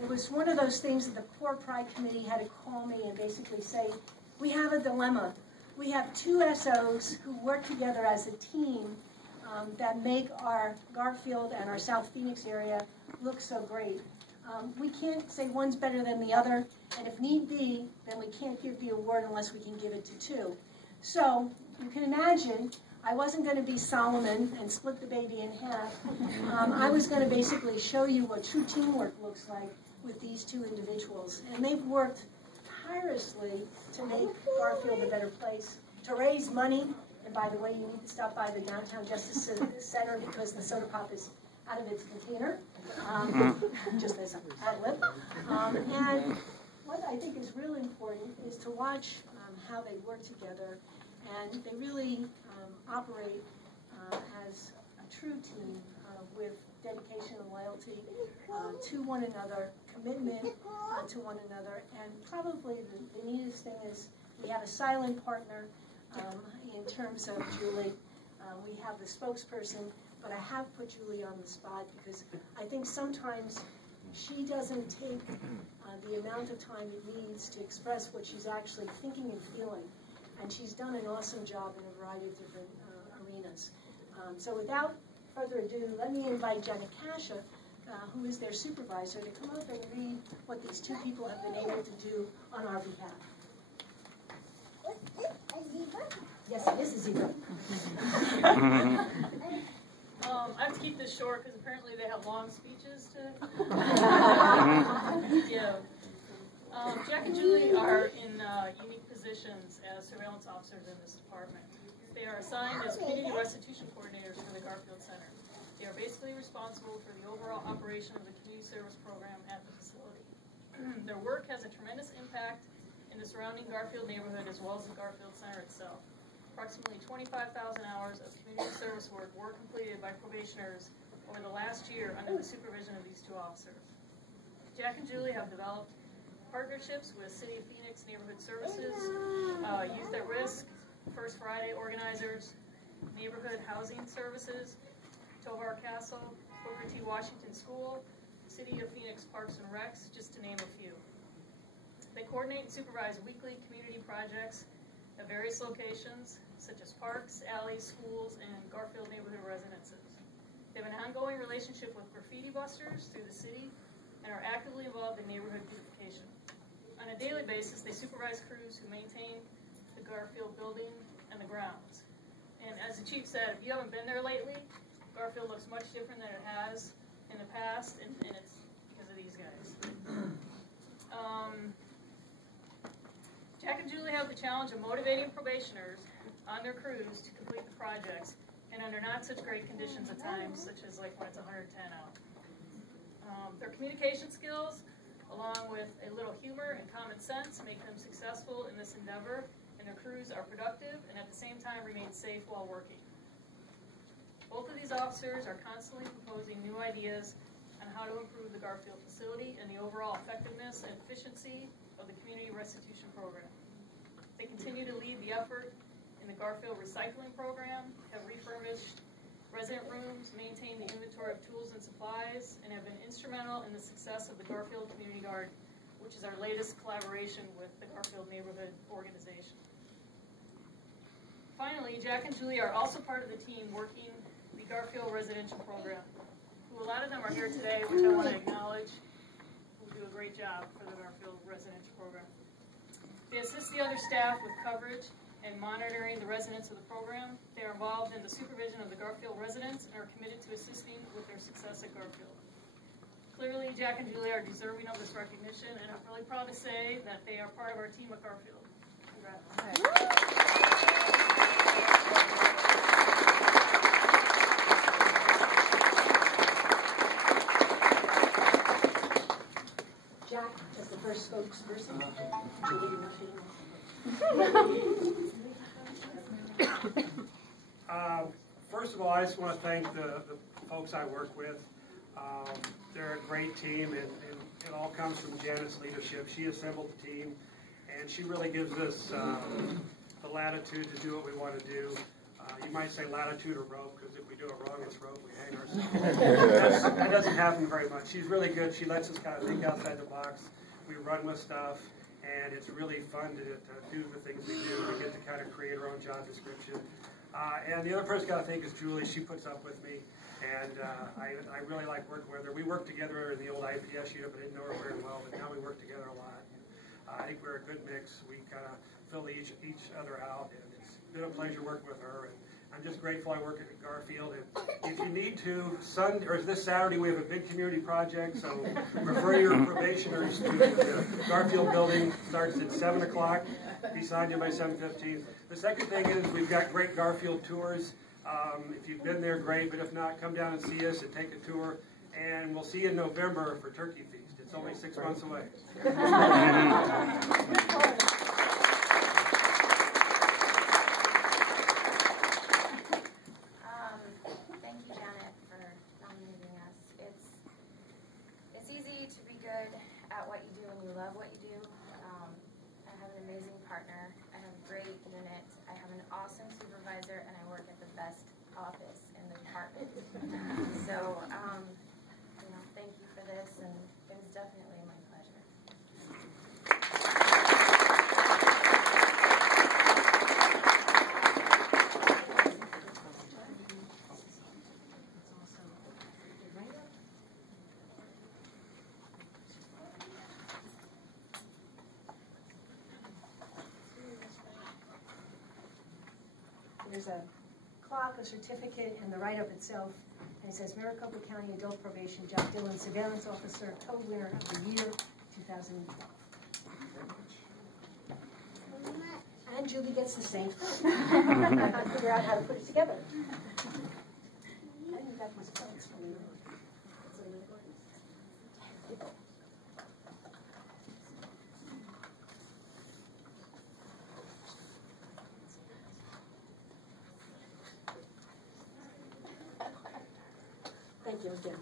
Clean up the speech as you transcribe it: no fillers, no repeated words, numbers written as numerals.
it was one of those things that the Core Pride Committee had to call me and basically say, we have a dilemma. We have two SOs who work together as a team that make our Garfield and our South Phoenix area look so great. We can't say one's better than the other, and if need be, then we can't give the award unless we can give it to two. So you can imagine, I wasn't going to be Solomon and split the baby in half. I was going to basically show you what true teamwork looks like with these two individuals. And they've worked tirelessly to make Garfield a better place, to raise money. And by the way, you need to stop by the Downtown Justice Center because the soda pop is out of its container, just as an ad-lib. And what I think is really important is to watch how they work together, and they really operate as a true team with dedication and loyalty to one another, commitment to one another, and probably the neatest thing is we have a silent partner in terms of Julie. We have the spokesperson, but I have put Julie on the spot because I think sometimes she doesn't take the amount of time it needs to express what she's actually thinking and feeling. And she's done an awesome job in a variety of different arenas. So without further ado, let me invite Jenna Kasha, who is their supervisor, to come up and read what these two people have been able to do on our behalf. A zebra? Yes, it is a zebra. I have to keep this short because apparently they have long speeches to give. Jack and Julie are in unique positions as surveillance officers in this department. They are assigned as community restitution coordinators for the Garfield Center. They are basically responsible for the overall operation of the community service program at the facility. Their work has a tremendous impact in the surrounding Garfield neighborhood as well as the Garfield Center itself. Approximately 25,000 hours of community service work were completed by probationers over the last year under the supervision of these two officers. Jack and Julie have developed partnerships with City of Phoenix Neighborhood Services, Youth at Risk, First Friday organizers, Neighborhood Housing Services, Tovar Castle, Booker T. Washington School, City of Phoenix Parks and Recs, just to name a few. They coordinate and supervise weekly community projects at various locations, such as parks, alleys, schools, and Garfield neighborhood residences. They have an ongoing relationship with graffiti busters through the city and are actively involved in neighborhood beautification. On a daily basis, they supervise crews who maintain the Garfield building and the grounds. And as the chief said, if you haven't been there lately, Garfield looks much different than it has in the past, and it's because of these guys. Jack and Julie have the challenge of motivating probationers on their crews to complete the projects, and under not such great conditions at times, such as like when it's 110 out. Their communication skills, along with a little humor and common sense, make them successful in this endeavor, and their crews are productive and at the same time remain safe while working. Both of these officers are constantly proposing new ideas on how to improve the Garfield facility and the overall effectiveness and efficiency of the community restitution program. They continue to lead the effort in the Garfield recycling program, have refurbished resident rooms, maintained the inventory of tools and supplies, and have been instrumental in the success of the Garfield Community Guard, which is our latest collaboration with the Garfield Neighborhood Organization. Finally, Jack and Julie are also part of the team working the Garfield residential program, who a lot of them are here today, which I want to acknowledge, who do a great job for the Garfield residential program. They assist the other staff with coverage and monitoring the residents of the program. They are involved in the supervision of the Garfield residents and are committed to assisting with their success at Garfield. Clearly, Jack and Julie are deserving of this recognition, and I'm really proud to say that they are part of our team at Garfield. Congrats. Jack, as the first spokesperson. First of all, I just want to thank the folks I work with. They're a great team, and it all comes from Janet's leadership. She assembled the team, and she really gives us the latitude to do what we want to do. You might say latitude or rope, because if we do it wrong, it's rope. We hang ourselves. That doesn't happen very much. She's really good. She lets us kind of think outside the box. We run with stuff, and it's really fun to do the things we do. We get to kind of create our own job description. And the other person I got to thank is Julie. She puts up with me, and I really like working with her. We worked together in the old IPS unit, but I didn't know her very well, but now we work together a lot. I think we're a good mix. We kind of fill each other out, and it's been a pleasure working with her. And I'm just grateful I work at Garfield. And if you need to, this Saturday we have a big community project, so refer your probationers to the Garfield building. Starts at 7 o'clock. Be signed in by 7:15. The second thing is we've got great Garfield tours. If you've been there, great, but if not, come down and see us and take a tour. And we'll see you in November for Turkey Feast. It's only 6 months away. Thank you, Janet, for nominating us. It's easy to be good at what you do when you love what you do. I have an amazing partner. I have a great unit. I have an awesome supervisor, and I work at the best office in the department. So, thank you for this, and it was definitely my pleasure. There's a clock, a certificate, and the write-up itself, and it says Maricopa County Adult Probation, Jack Dillon, Surveillance Officer, Co-Winner of the Year, 2012. And Julie gets the same. I figure out how to put it together. And you got these cards for me. Thank you again.